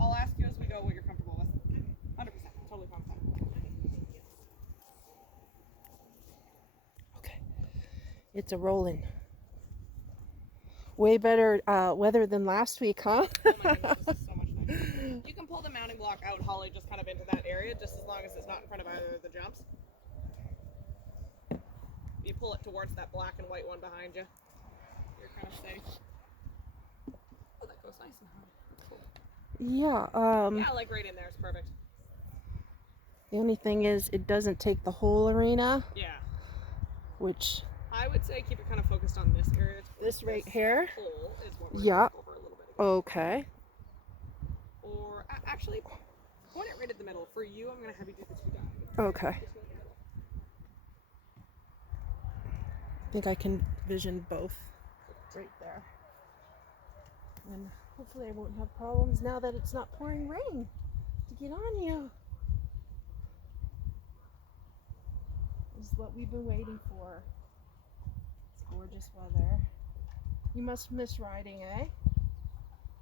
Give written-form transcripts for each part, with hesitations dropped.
I'll ask you as we go what you're comfortable with. 100%, totally fine with that. Okay, it's a rolling. Way better weather than last week, huh? Oh my goodness, this is so much nicer. You can pull the mounting block out, Holly, just kind of into that area, just as long as it's not in front of either of the jumps. You pull it towards that black and white one behind you. You're kind of safe. Oh, that goes nice and high. That's cool. Yeah. Yeah, like right in there. It's perfect. The only thing is, it doesn't take the whole arena. Yeah. Which I would say keep it kind of focused on this area. This right here. Hole is what we're Yeah. over a little bit ago. Okay. Or actually, point it right at the middle. For you, I'm gonna have you do the two dives. Okay. I think I can vision both right there. And hopefully I won't have problems now that it's not pouring rain to get on you. This is what we've been waiting for. It's gorgeous weather. You must miss riding, eh?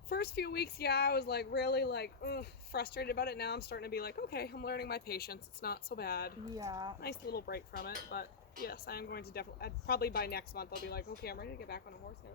First few weeks, yeah, I was like really frustrated about it. Now I'm starting to be like, okay, I'm learning my patience. It's not so bad. Yeah. Nice little break from it, but yes, I am going to definitely. Probably by next month, I'll be like, okay, I'm ready to get back on a horse now.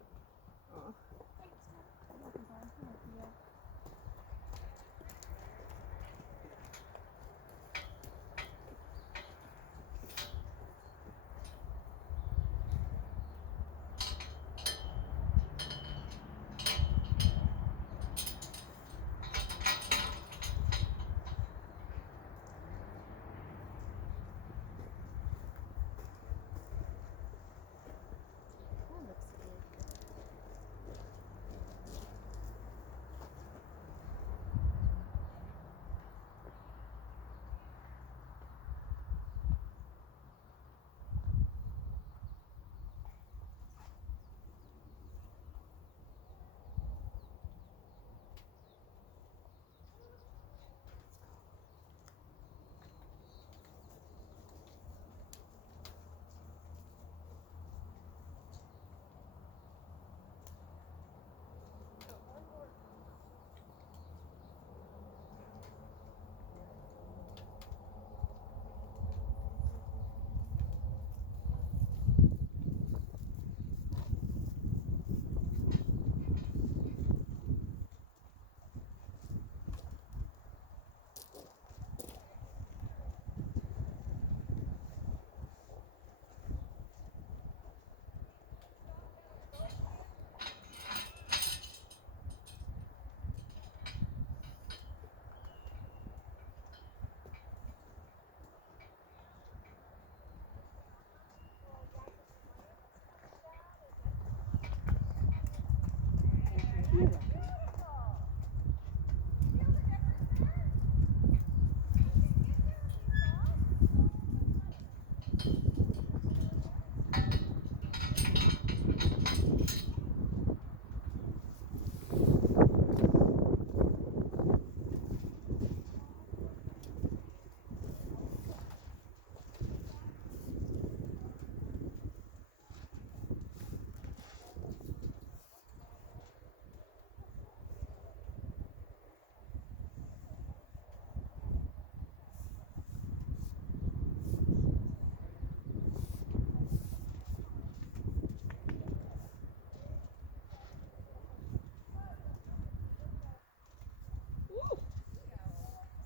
Woo!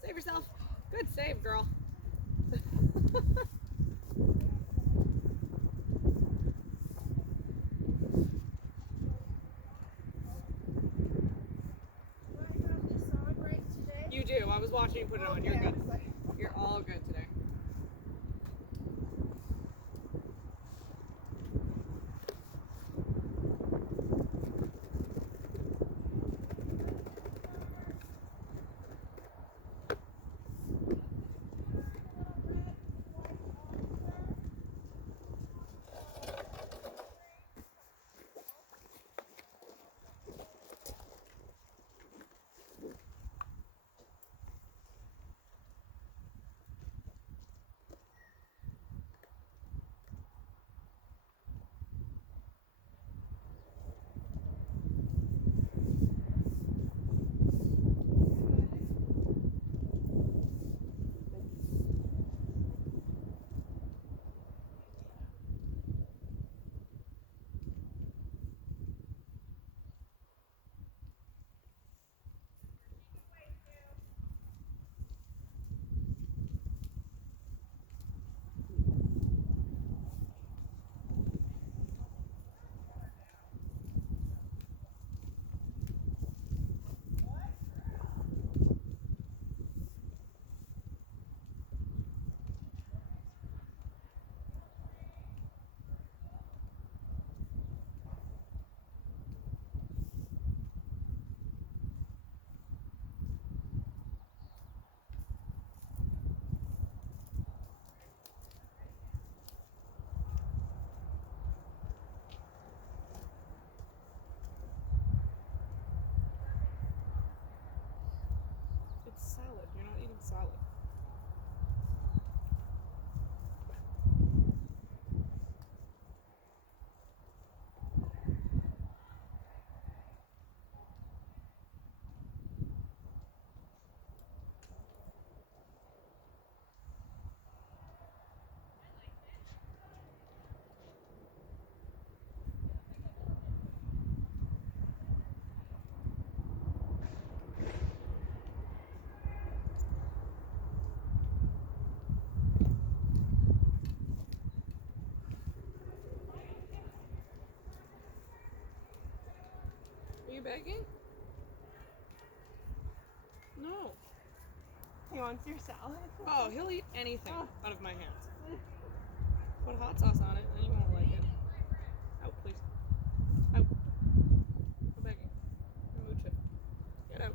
Save yourself. Good save, girl. You do. I was watching you put it on. You're good. You're all good today. you begging? No. He wants your salad. Oh, he'll eat anything out of my hands. Put hot sauce on it and he won't like it. Out, please. Out. I'm begging. Mooch it. Get out.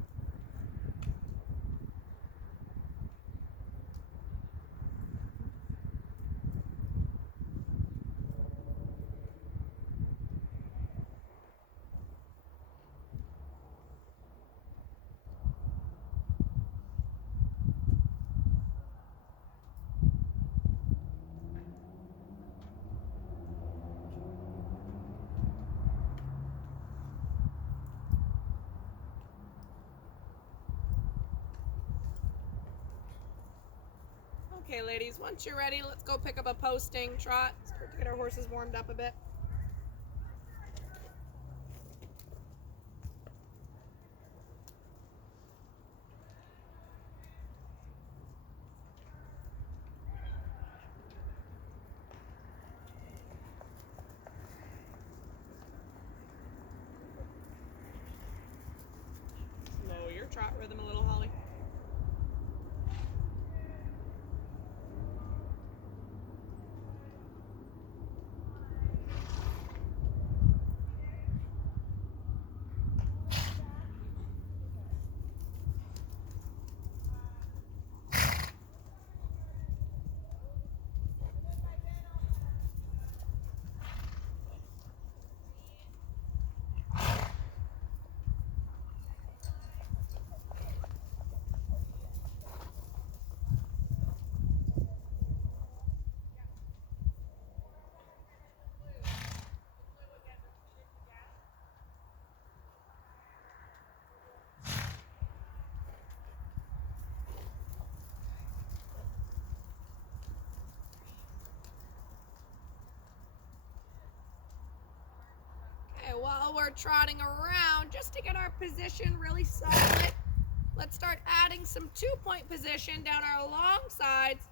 Okay, ladies, once you're ready, let's go pick up a posting trot. Start to get our horses warmed up a bit. Slow your trot rhythm a little, Holly. Okay, while we're trotting around, just to get our position really solid, let's start adding some 2-point position down our long sides,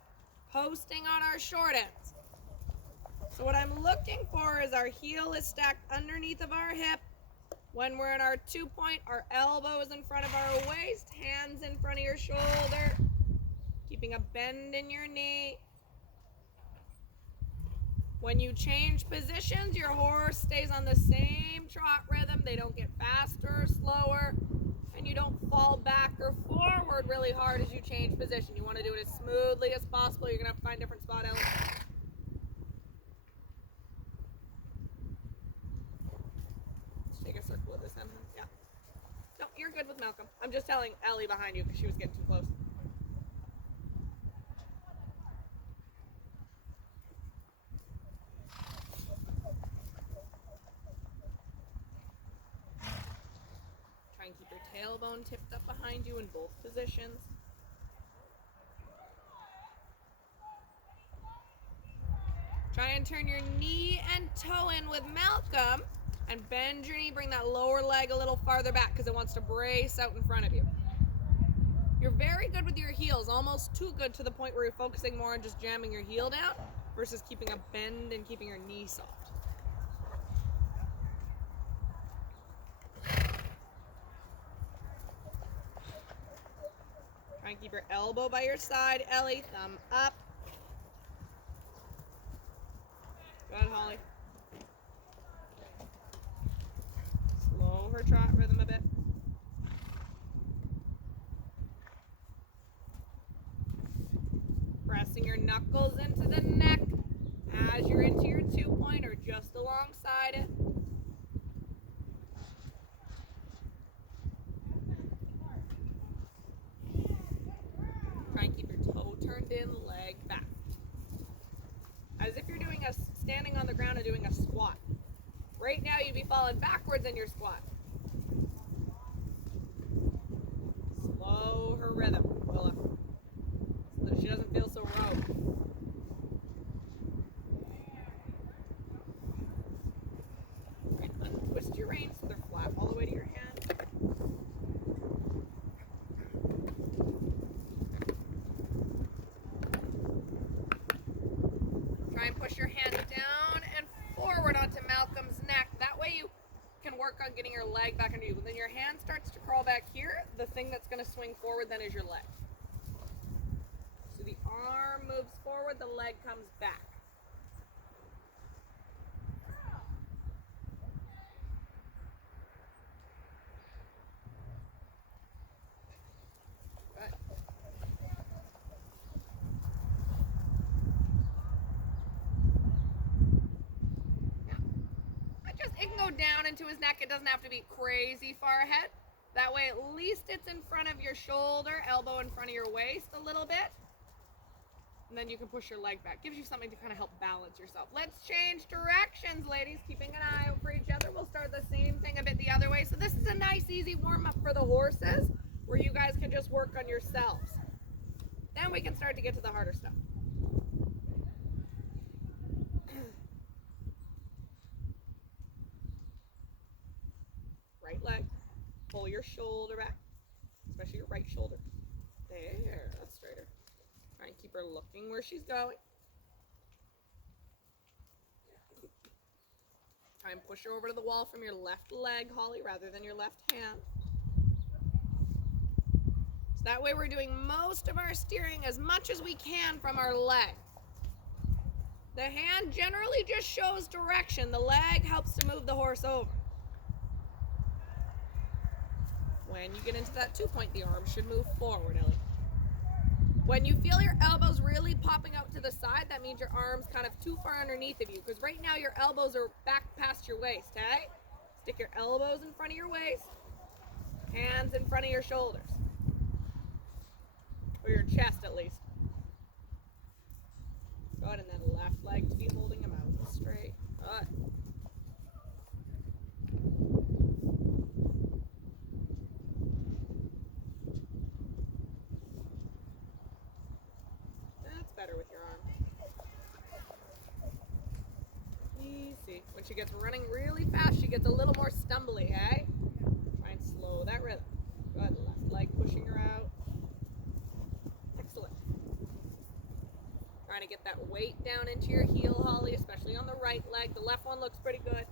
posting on our short ends. So what I'm looking for is our heel is stacked underneath of our hip. When we're in our 2-point, our elbow is in front of our waist, hands in front of your shoulder, keeping a bend in your knee. When you change positions, your horse stays on the same trot rhythm. They don't get faster or slower, and you don't fall back or forward really hard as you change position. You want to do it as smoothly as possible. You're going to have to find a different spot, Ellie. Just take a circle of this end. Yeah. No, you're good with Malcolm. I'm just telling Ellie behind you because she was getting too close. Try and keep your tailbone tipped up behind you in both positions. Try and turn your knee and toe in with Malcolm and bend your knee. Bring that lower leg a little farther back because it wants to brace out in front of you. You're very good with your heels, almost too good to the point where you're focusing more on just jamming your heel down versus keeping a bend and keeping your knee soft. Try and keep your elbow by your side, Ellie. Thumb up. Go ahead, Holly. Slow her trot rhythm a bit. Pressing your knuckles into the neck as you're into your 2-point or just alongside it. Try and keep your toe turned in, leg back. As if you're doing standing on the ground and doing a squat. Right now you'd be falling backwards in your squat. Slow her rhythm, Willa, so that she doesn't feel so rogue. Right, untwist your reins so they're flat all the way to your hand. Try and push your hand down and forward onto Malcolm's neck. That way you can work work on getting your leg back under you. When your hand starts to crawl back here, the thing that's going to swing forward then is your leg. So the arm moves forward, the leg comes back. Good. It can go down into his neck. It doesn't have to be crazy far ahead. That way at least it's in front of your shoulder, elbow in front of your waist a little bit. And then you can push your leg back. Gives you something to kind of help balance yourself. Let's change directions, ladies. Keeping an eye out for each other. We'll start the same thing a bit the other way. So this is a nice, easy warm-up for the horses where you guys can just work on yourselves. Then we can start to get to the harder stuff. Right leg. Pull your shoulder back, especially your right shoulder. There, that's straighter. Try and keep her looking where she's going. Try and push her over to the wall from your left leg, Holly, rather than your left hand. So that way we're doing most of our steering as much as we can from our leg. The hand generally just shows direction. The leg helps to move the horse over. When you get into that 2-point, the arm should move forward, Ellie. When you feel your elbows really popping out to the side, that means your arm's kind of too far underneath of you, because right now your elbows are back past your waist, hey? Stick your elbows in front of your waist, hands in front of your shoulders. Or your chest, at least. Good, and then left leg to be holding them out straight. Good. Better with your arm. Easy. When she gets running really fast, she gets a little more stumbly, hey? Try and slow that rhythm. Good. Left leg pushing her out. Excellent. Trying to get that weight down into your heel, Holly, especially on the right leg. The left one looks pretty good.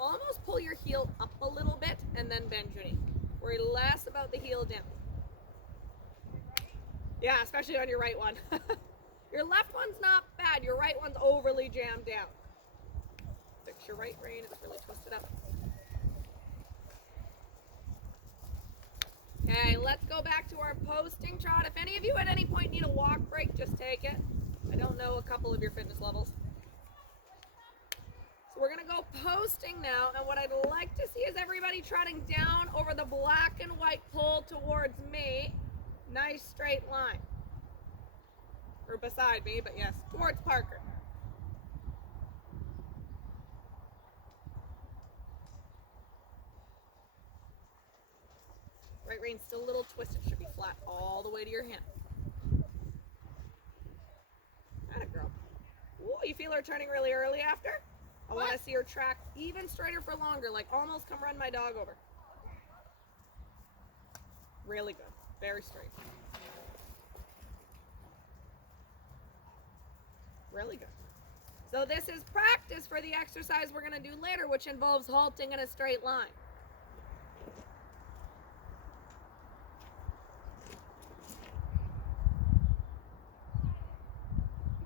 Almost pull your heel up a little bit and then bend your knee. Worry less about the heel down. Yeah, especially on your right one. Your left one's not bad. Your right one's overly jammed down. Fix your right rein. It's really twisted up. Okay, let's go back to our posting trot. If any of you at any point need a walk break, just take it. I don't know a couple of your fitness levels. So we're going to go posting now. And what I'd like to see is everybody trotting down over the black and white pole towards me. Nice straight line. Or beside me, but yes, towards Parker. Right rein's still a little twisted. Should be flat all the way to your hand. Atta girl. Ooh, you feel her turning really early after? I want to see her track even straighter for longer, like almost come run my dog over. Really good. Very straight. Really good. So this is practice for the exercise we're going to do later, which involves halting in a straight line.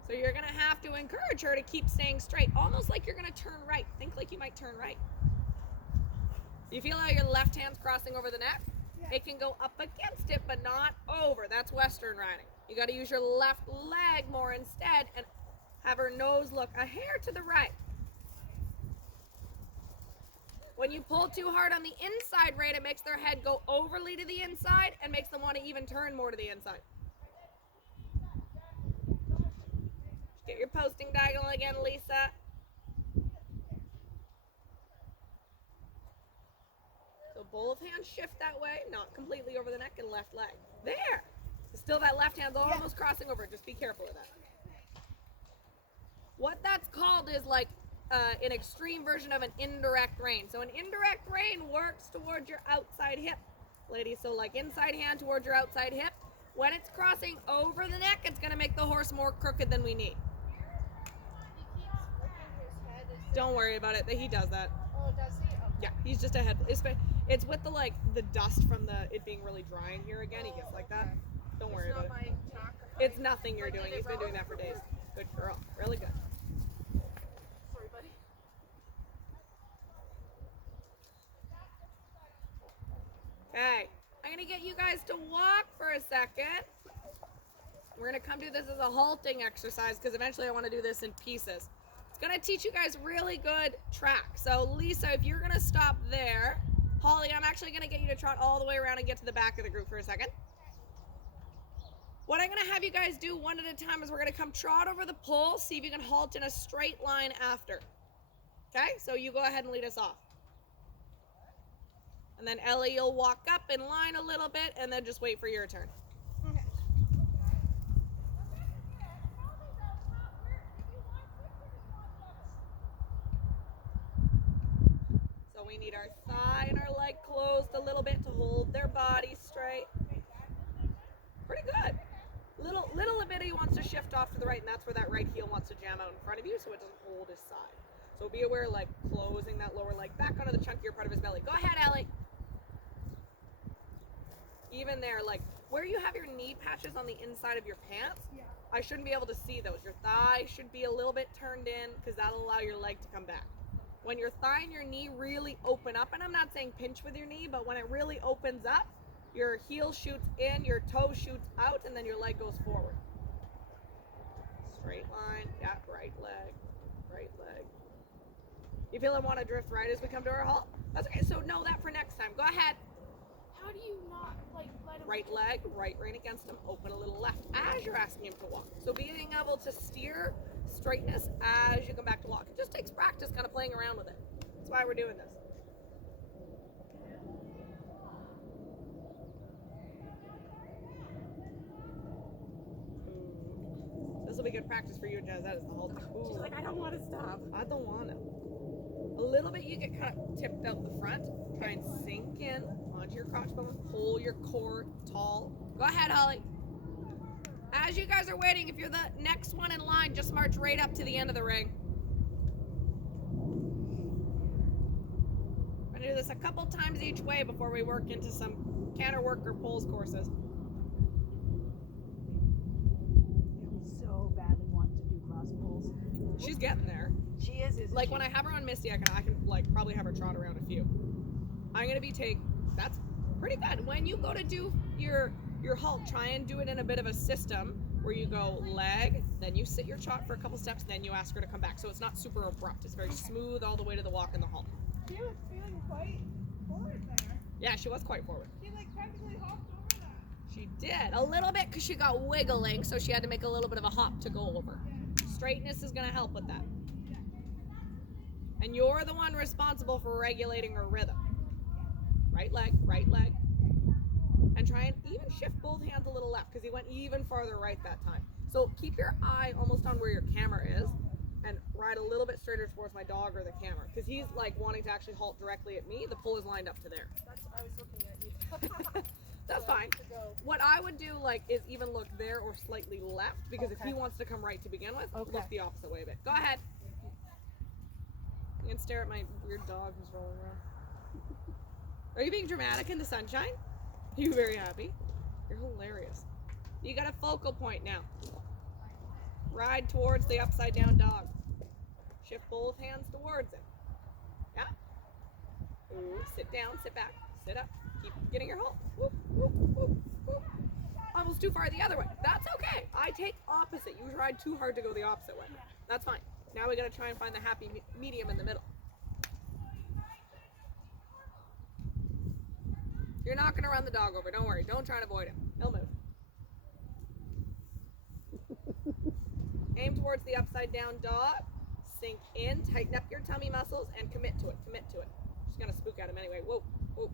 So you're going to have to encourage her to keep staying straight, almost like you're going to turn right. Think like you might turn right. You feel how your left hand's crossing over the neck? It can go up against it, but not over. That's Western riding. You got to use your left leg more instead and have her nose look a hair to the right. When you pull too hard on the inside rein, it makes their head go overly to the inside and makes them want to even turn more to the inside. Get your posting diagonal again, Lisa. So both hands shift that way, not completely over the neck and left leg. There! Still that left hand's almost crossing over. Just be careful of that. What that's called is like an extreme version of an indirect rein. So an indirect rein works towards your outside hip, ladies. So like inside hand towards your outside hip. When it's crossing over the neck, it's going to make the horse more crooked than we need. Don't worry about it. He does that. Oh, does he? Okay. Yeah, he's just ahead. It's with the dust from it being really dry in here again. He gets like that. Don't worry about it. It's nothing you're doing. He's been doing that for days. Good girl. Really good. Sorry, buddy. Okay, I'm gonna get you guys to walk for a second. We're gonna come do this as a halting exercise because eventually I want to do this in pieces. It's gonna teach you guys really good track. So Lisa, if you're gonna stop there, Holly, I'm actually gonna get you to trot all the way around and get to the back of the group for a second. What I'm gonna have you guys do one at a time is we're gonna come trot over the pole, see if you can halt in a straight line after. Okay, so you go ahead and lead us off. And then Ellie, you'll walk up in line a little bit and then just wait for your turn. Okay. So we need our thigh and our leg closed a little bit to hold their body straight. Pretty good. Little bit he wants to shift off to the right, and that's where that right heel wants to jam out in front of you so it doesn't hold his side. So be aware, closing that lower leg back onto the chunkier part of his belly. Go ahead, Ellie. Even there, where you have your knee patches on the inside of your pants, I shouldn't be able to see those. Your thigh should be a little bit turned in because that'll allow your leg to come back. When your thigh and your knee really open up, and I'm not saying pinch with your knee, but when it really opens up, your heel shoots in, your toe shoots out, and then your leg goes forward. Straight line, yeah, right leg. You feel I want to drift right as we come to our halt? That's okay, so know that for next time. Go ahead. How do you not let him? Right leg, right rein against him, open a little left as you're asking him to walk. So being able to steer straightness as you come back to walk. It just takes practice kind of playing around with it. That's why we're doing this. This will be good practice for you, Jazzette, is the whole thing. She's like, I don't want to stop. I don't want to. A little bit you get kind of tipped out the front. Try and sink in onto your crotch bone. Pull your core tall. Go ahead, Holly. As you guys are waiting, if you're the next one in line, just march right up to the end of the ring. I'm going to do this a couple times each way before we work into some canter work or poles courses. I so badly want to do cross poles. She's getting there. She is, isn't she? When I have her on Misty, I can probably have her trot around a few. I'm gonna that's pretty good. When you go to do your halt, try and do it in a bit of a system where you go leg, then you sit your trot for a couple steps, then you ask her to come back. So it's not super abrupt. It's very smooth all the way to the walk and the halt. She was feeling quite forward there. Yeah, she was quite forward. She practically hopped over that. She did a little bit because she got wiggling, so she had to make a little bit of a hop to go over. Straightness is gonna help with that. And you're the one responsible for regulating her rhythm. Right leg. And try and even shift both hands a little left because he went even farther right that time. So keep your eye almost on where your camera is and ride a little bit straighter towards my dog or the camera because he's wanting to actually halt directly at me. The pole is lined up to there. That's I was looking at you. That's fine. What I would do is even look there or slightly left because if he wants to come right to begin with, look the opposite way a bit. Go ahead. You can stare at my weird dog who's rolling around. Are you being dramatic in the sunshine? Are you very happy? You're hilarious. You got a focal point now. Ride towards the upside down dog. Shift both hands towards him. Yeah? Ooh, sit down, sit back, sit up. Keep getting your halt. Whoop, whoop, whoop, whoop. Almost too far the other way. That's okay. I take opposite. You tried too hard to go the opposite way. That's fine. Now we gotta try and find the happy medium in the middle. You're not gonna run the dog over. Don't worry. Don't try and avoid him. He'll move. Aim towards the upside down dog. Sink in. Tighten up your tummy muscles and commit to it. Commit to it. Just gonna spook at him anyway. Whoa, whoa.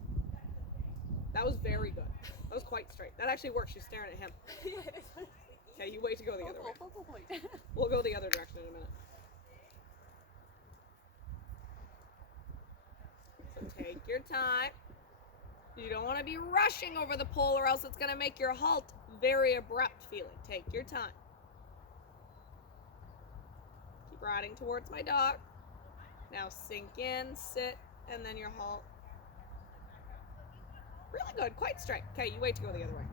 That was very good. That was quite straight. That actually worked. She's staring at him. Okay, you wait to go the other way. Focal point. We'll go the other direction in a minute. So take your time. You don't want to be rushing over the pole or else it's going to make your halt very abrupt feeling. Take your time. Keep riding towards my dog. Now sink in, sit, and then your halt. Really good, quite straight. Okay, you wait to go the other way.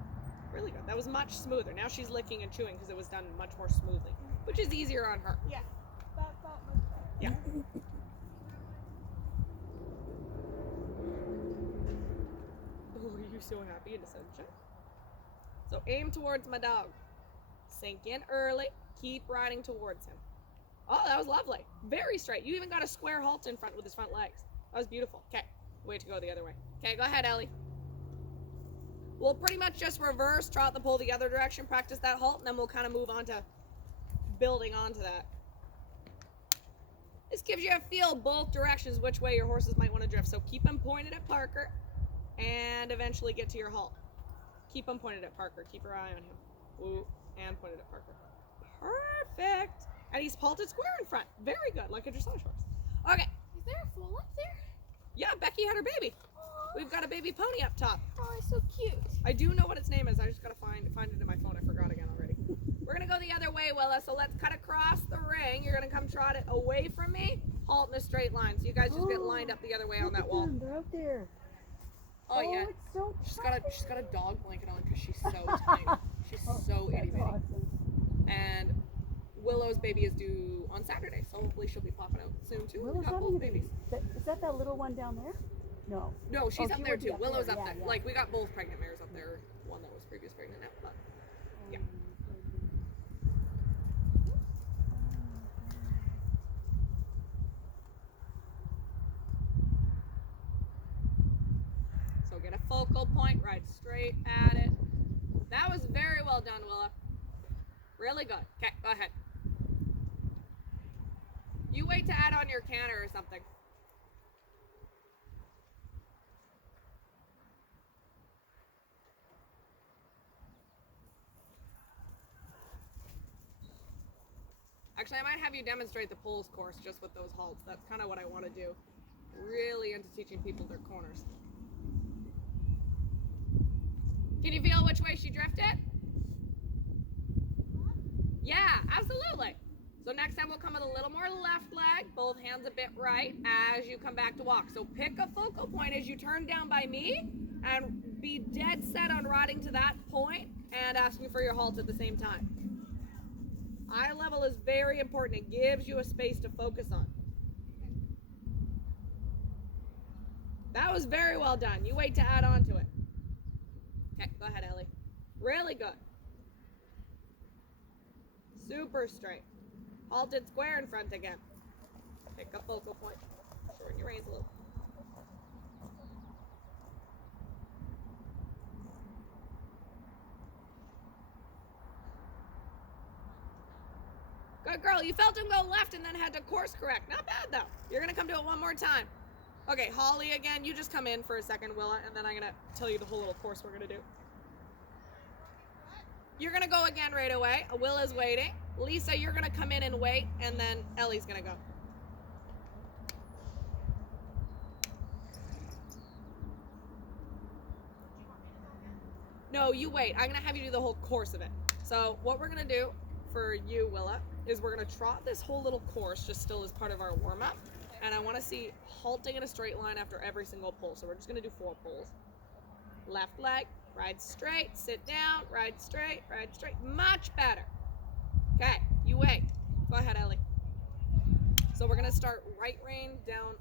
Really good. That was much smoother. Now she's licking and chewing because it was done much more smoothly, which is easier on her. Yeah. That felt much better. Yeah. Oh, are you so happy in the sunshine? So aim towards my dog. Sink in early. Keep riding towards him. Oh, that was lovely. Very straight. You even got a square halt in front with his front legs. That was beautiful. Okay, way to go the other way. Okay, go ahead, Ellie. We'll pretty much just reverse, trot the pole the other direction, practice that halt, and then we'll kind of move on to building onto that. This gives you a feel both directions which way your horses might want to drift. So keep them pointed at Parker and eventually get to your halt. Keep them pointed at Parker. Keep your eye on him. Ooh, and pointed at Parker. Perfect. And he's halted square in front. Very good, like a dressage horse. Okay. Is there a foal up there? Yeah, Becky had her baby. We've got a baby pony up top. Oh, it's so cute. I do know what its name is. I just gotta find it in my phone. I forgot again already. We're gonna go the other way, Willa. So let's cut across the ring. You're gonna come trot it away from me. Halt in a straight line. So you guys just get lined up the other way on that wall. They're out there. Oh yeah. It's so She's got a dog blanket on because she's so tiny. She's so itty bitty. awesome. And Willow's baby is due on Saturday, so hopefully she'll be popping out soon too. Willow's We've got both babies. Is that little one down there? No. No, she's Oh, up she there would be too. up Willow's there, up yeah, there. yeah. Like we got both pregnant mares up there. One that was previous pregnant now, but yeah. So get a focal point, ride straight at it. That was very well done, Willa. Really good. Okay, go ahead. You wait to add on your canter or something. Actually, I might have you demonstrate the poles course just with those halts. That's kind of what I want to do. Really into teaching people their corners. Can you feel which way she drifted? Yeah, absolutely. So next time we'll come with a little more left leg, both hands a bit right as you come back to walk. So pick a focal point as you turn down by me and be dead set on riding to that point and asking for your halt at the same time. Eye level is very important. It gives you a space to focus on. That was very well done. You wait to add on to it. Okay, go ahead, Ellie. Really good. Super straight. Halted square in front again. Pick a focal point. Shorten your reins a little. Good girl. You felt him go left and then had to course correct. Not bad, though. You're going to come to it one more time. Okay, Holly again. You just come in for a second, Willa, and then I'm going to tell you the whole little course we're going to do. You're going to go again right away. Willa's waiting. Lisa, you're going to come in and wait, and then Ellie's going to go. No, you wait. I'm going to have you do the whole course of it. So what we're going to do for you, Willa, is we're going to trot this whole little course just still as part of our warm-up. And I want to see halting in a straight line after every single pull. So we're just going to do 4 pulls. Left leg, ride straight, sit down, ride straight, ride straight. Much better. Okay, you wait. Go ahead, Ellie. So we're going to start right rein down.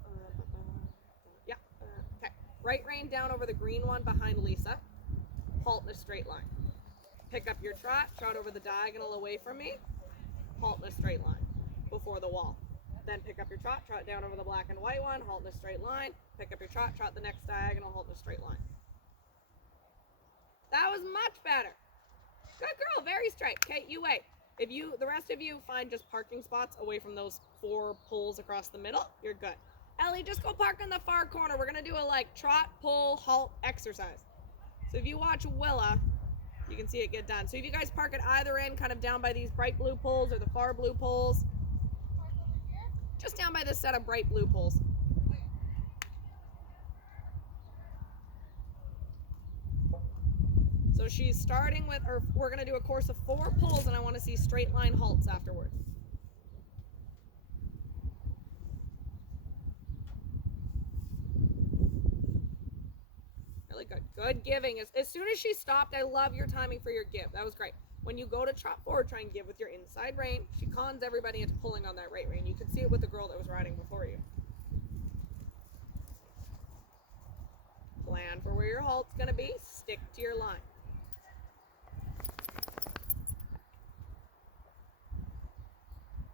Okay. Right rein down over the green one behind Lisa. Halt in a straight line. Pick up your trot over the diagonal away from me. Halt in a straight line before the wall. Then pick up your trot down over the black and white one, halt in a straight line. Pick up your trot the next diagonal, halt in a straight line. That was much better. Good girl, very straight. Okay, you wait. If the rest of you find just parking spots away from those 4 pulls across the middle, you're good. Ellie, just go park in the far corner. We're gonna do a trot, pull, halt exercise. So if you watch Willa, you can see it get done. So if you guys park at either end, kind of down by these bright blue poles or the far blue poles, just down by this set of bright blue poles. So she's starting with, or we're going to do a course of 4 pulls, and I want to see straight line halts afterwards. Really good. Good giving. As soon as she stopped, I love your timing for your give. That was great. When you go to trot forward, try and give with your inside rein. She cons everybody into pulling on that right rein. You could see it with the girl that was riding before you. Plan for where your halt's going to be. Stick to your line.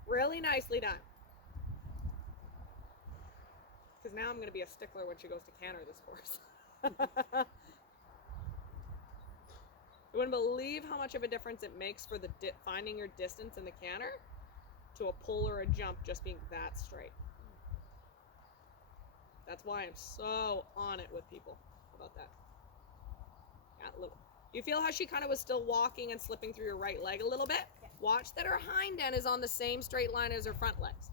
Really nicely done. Because now I'm going to be a stickler when she goes to canter this horse. You wouldn't believe how much of a difference it makes for the finding your distance in the canter to a pull or a jump just being that straight. That's why I'm so on it with people about that. Yeah, look. You feel how she kind of was still walking and slipping through your right leg a little bit? Yeah. Watch that her hind end is on the same straight line as her front legs.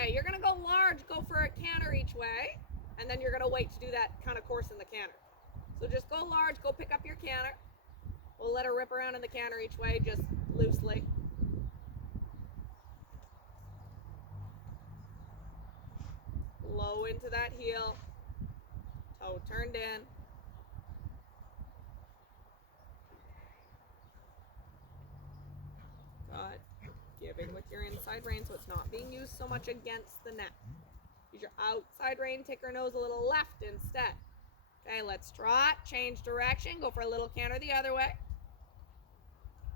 Okay, you're gonna go large, go for a canter each way, and then you're gonna wait to do that kind of course in the canter. So just go large, go pick up your canter. We'll let her rip around in the canter each way, just loosely. Low into that heel, toe turned in. Good. Giving with your inside rein so it's not being used so much against the neck. Use your outside rein, take her nose a little left instead. Okay, let's trot, change direction, go for a little canter the other way.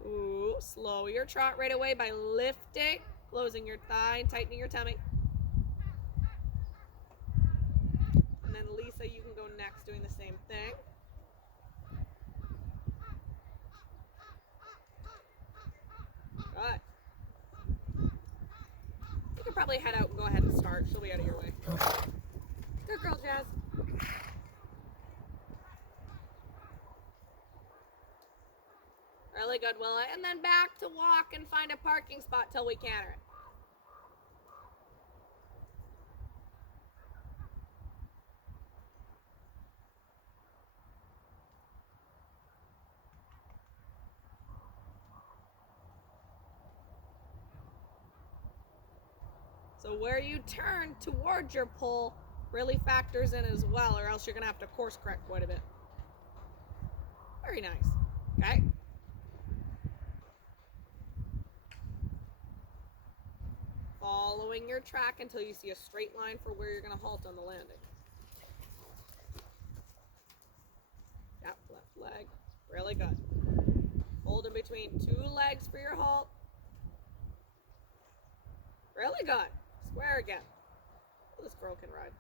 Ooh, slow your trot right away by lifting, closing your thigh and tightening your tummy. And then Lisa, you can go next doing the same thing. Good. You can probably head out and go ahead and start. She'll be out of your way. Good girl, Jazz. Really good, Willa. And then back to walk and find a parking spot till we canter it. So where you turn towards your pull really factors in as well, or else you're going to have to course correct quite a bit. Very nice. Okay. Following your track until you see a straight line for where you're going to halt on the landing. Yep, left leg. Really good. Hold in between two legs for your halt. Really good. Square again. Oh, this girl can ride.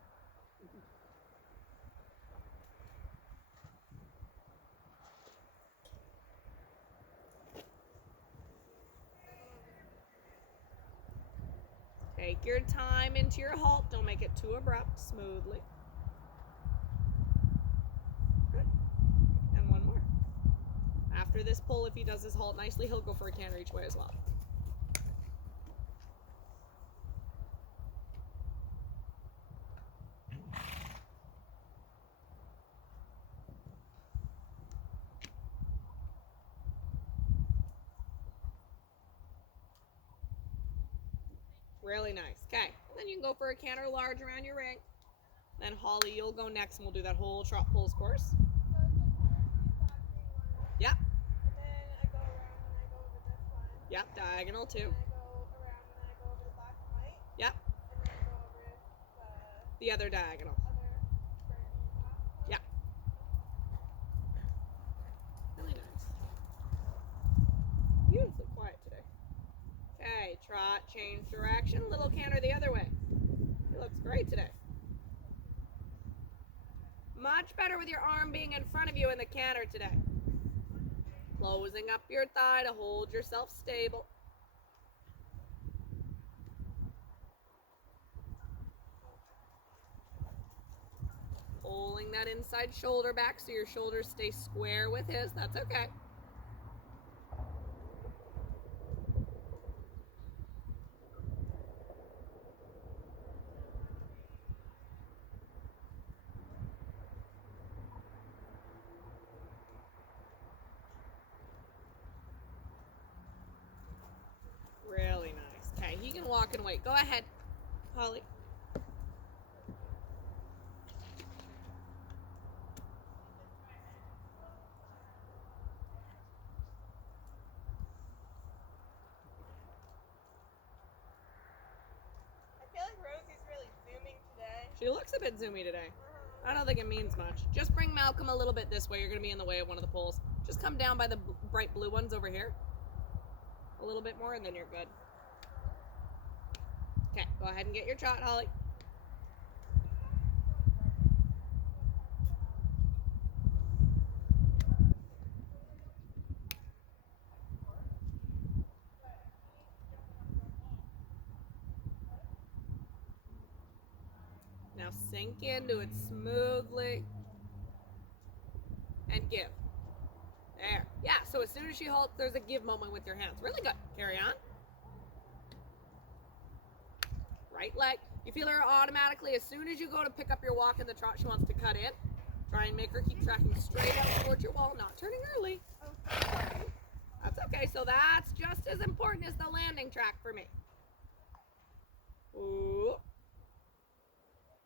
Take your time into your halt. Don't make it too abrupt. Smoothly. Good. And one more. After this pull, if he does his halt nicely, he'll go for a canter each way as well. Really nice. Okay. And then you can go for a canter large around your ring. Then Holly, you'll go next and we'll do that whole trot pulls course. Yep. And then I go around and I go over this one. Yep, diagonal too. And I go around and I go over the black and white. Yep. And then I go over the other diagonal. Yeah. Really nice. Beautifully quiet today. Okay, trot, change direction, little canter the other way. It looks great today. Much better with your arm being in front of you in the canter today. Closing up your thigh to hold yourself stable. Pulling that inside shoulder back so your shoulders stay square with his. That's okay. can walk and wait. Go ahead, Holly. I feel like Rosie's really zooming today. She looks a bit zoomy today. I don't think it means much. Just bring Malcolm a little bit this way. You're going to be in the way of one of the poles. Just come down by the bright blue ones over here. A little bit more and then you're good. Okay, go ahead and get your trot, Holly. Now sink into it smoothly and give. There. Yeah, so as soon as she halts, there's a give moment with your hands. Really good. Carry on. Right leg. You feel her automatically as soon as you go to pick up your walk in the trot, she wants to cut in. Try and make her keep tracking straight out towards your wall, not turning early. That's okay. So that's just as important as the landing track for me.